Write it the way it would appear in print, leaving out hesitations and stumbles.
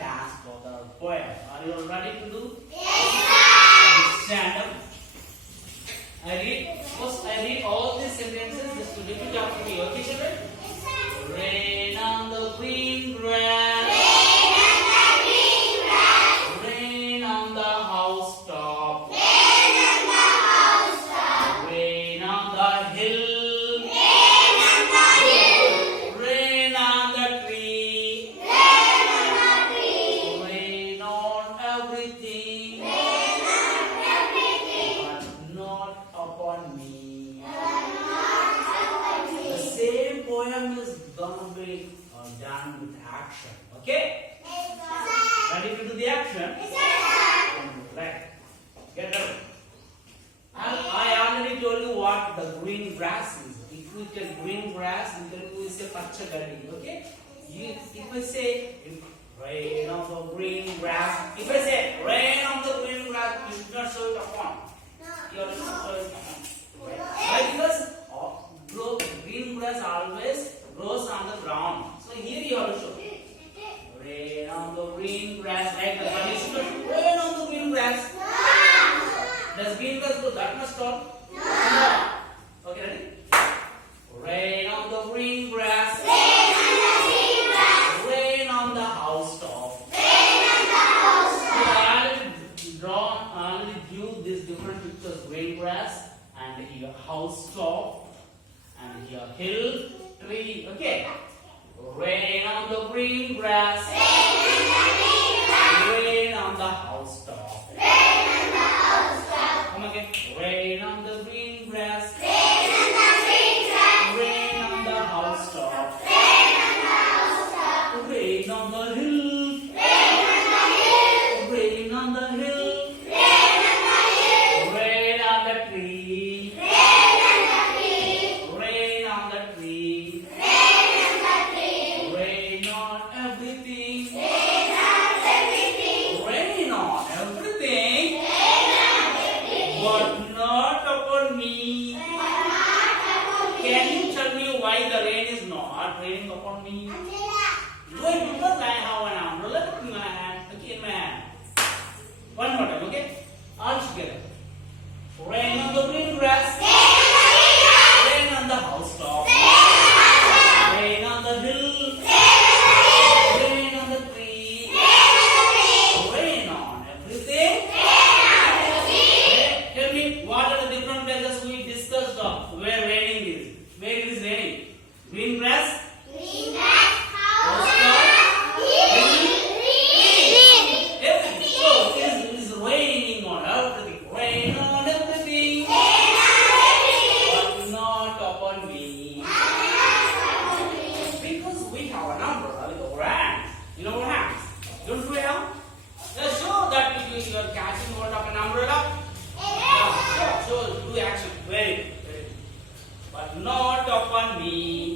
task for the poem. Are you all ready to do? Yes, sir. Stand up. First I read all these sentences just to repeat after me. Okay, children? Yes, sir. Rain on the green grass. Rain on the green grass. Rain on the housetop. Rain on the housetop. Rain on the hill. Rain on the hill. Rain on the tree. Rain on the tree. Rain on everything. Rain on everything. But not upon me. But not upon The me. same poem is gonna be done with action. Okay? Yes, sir. Ready to do the action? Yes, sir. Right. Get ready. I already told you what the green grass is. If we take green grass, in Telugu we say pacha gadi. Okay? If I say rain on the green grass, if I say rain on the green grass, you should not show it upon. You have to show it upon. Why? Because green grass always grows on the ground. So here you have to show. Rain on the green grass, like the punishment. Rain on the green grass. Does green grass go that much tall? No. Okay, ready? Rain on the green grass. Rain on the green grass. Rain on the housetop. Rain on the housetop. So I already drew these different pictures: green grass and here housetop and here hill, tree. Okay. Rain on the green grass. Rain on the green grass. Rain on the housetop. Rain on the housetop. Come again. Rain on the green grass. Rain on the green grass. Rain on the housetop. Rain on the housetop. Rain on the hill. Rain on the hill. Rain on the hill. Rain on the hill. Rain on the tree. Rain on the tree. Rain on the tree. Rain on the tree. Rain on everything. Rain on everything. Rain on everything. Rain on everything. But not upon me. But not upon me. Can you tell me why the rain is not raining upon me? Why? Because I have an umbrella in my hand. Okay, in my hand. One more time, okay? All together. Rain on the green grass. Rain on the housetop. Rain on the hill. Rain on the tree. Rain on everything. Tell me, what are the different places we discussed of where raining is? Where it is raining? Green grass, Green grass. housetop, Green. everything. So it is raining on everything. Rain on everything, Rain on everything. but not upon me. Because we have an umbrella with our hands. You know our hands? Don't we have? Let's show that you are catching hold of an umbrella. Yeah, so do action. Very good. But not upon me.